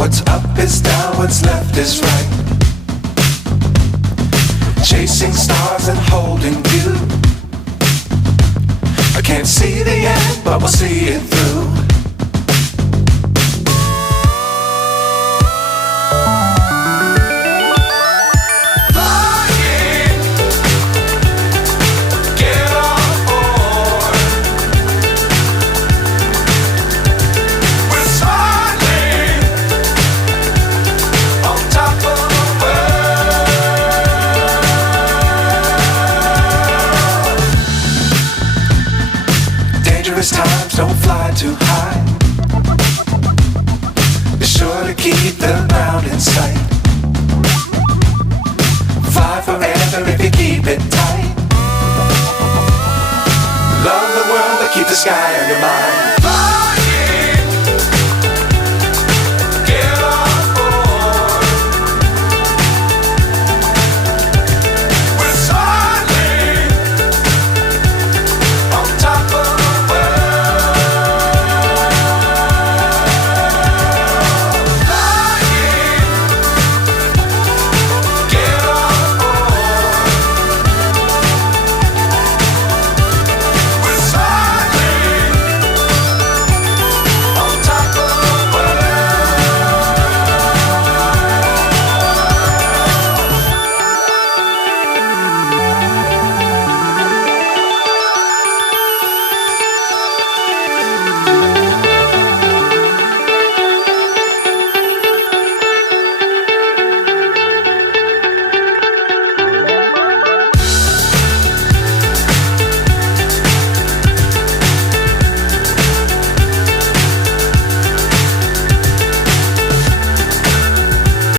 What's up is down, what's left is right. Chasing stars and holding you. I can't see the end, but we'll see it through. Dangerous times, don't fly too high. Be sure to keep the ground in sight. Fly forever if you keep it tight. Love the world, but keep the sky on your mind.